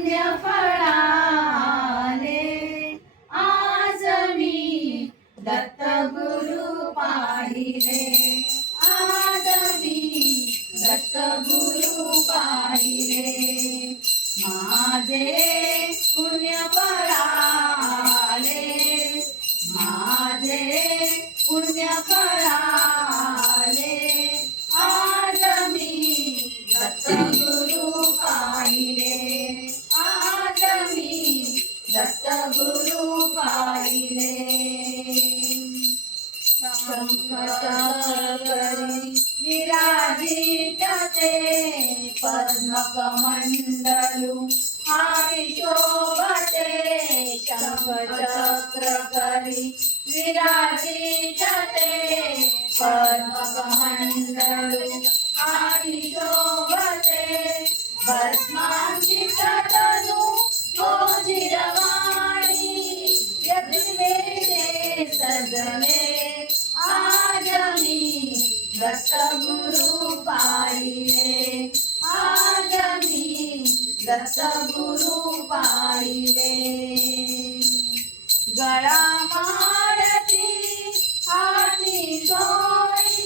पुण्य फळाले आज मी दत्त गुरु पाहिले आज मी दत्त गुरु पाहिले माझे पुण्य फळाले माझे पुण्य फळाले आज मी दत्त गुरु पाहिले आज मी दत्त गुरु पाहिले शंखचक्री विराजित ते पद्मकमंडलू हारी शोभते शंखचक्री विराजित ते पद्मकमंडलू हारी शोभते भस्मांकित तनु गोजिरवाणी यज्ञे सजले आज मी दत्त गुरु पाहिले आज मी दत्त गुरु पाहिले गळा माळती हाती डोळी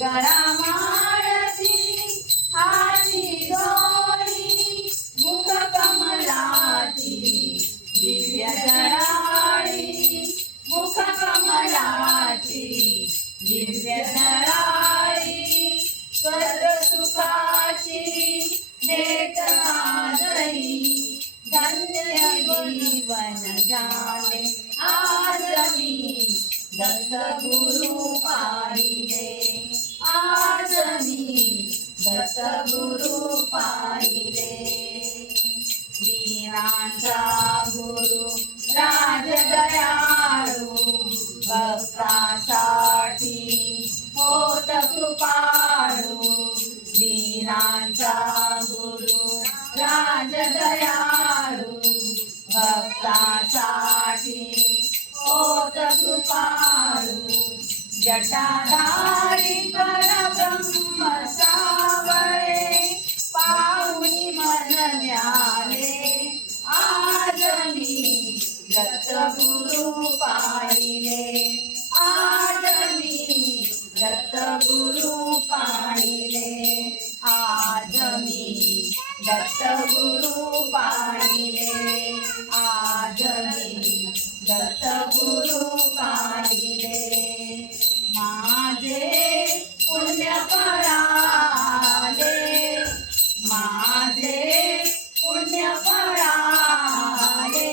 गळा माळती हाती डोळी मुख कमलाची दिव्य जळाळी मुख कमलाची दिव्य जळाळी स्वर्ग सुखाची भेट आजही धन्य जीवन झाले आज मी दत्त गुरु पाहिले आज मी दत्त गुरु पाहिले दीनांचा गुरु राजदयाळू भक्तांसाठी होत कृपाळू दीनांचा गुरु राजदयाळू भक्तांसाठी होत कृपाळू जटाधारी परब्रह्म सावळे पाहुनी मन न्याले आज मी दत्त गुरु पाहिले आज मी दत्त गुरु पाहिले आज मी दत्त गुरु पाहिले आज मी दत्त गुरु पाहिले माझे पुण्य फळाले माझे पुण्य फळाले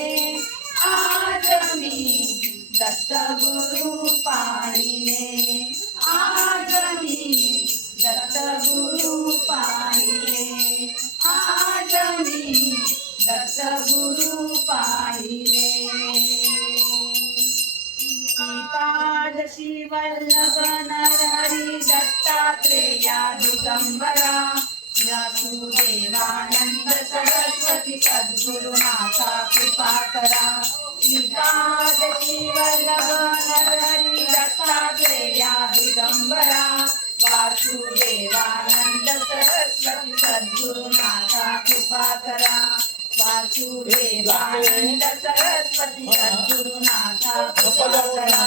आज मी दत्त गुरु पाहिले आज मी दत्त गुरु पाहिले आज मी दत्त गुरु पाहिले श्रीपादशी वल्लभ नरहरी दत्तात्रेया दिगंबरा वासुदेवानंद सरस्वती सद्गुरुनाथा कृपा करा श्रीपादशी वल्लभ नरहरी दत्तात्रेया दिगंबरा वासुदेवानंद सरस्वती सद्गुरुनाथा कृपा करा वासुदेवानंद सरस्वती सद्गुरुनाथा कृपा करा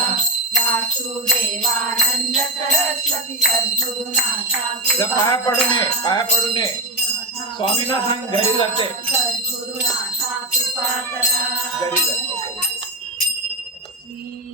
वासुदेवानंद सरस्वती सद्गुरुनाथा पाया पडू नये स्वामींना सांग घरी जाते सद्गुरुनाथा कृपा करा घरी जाते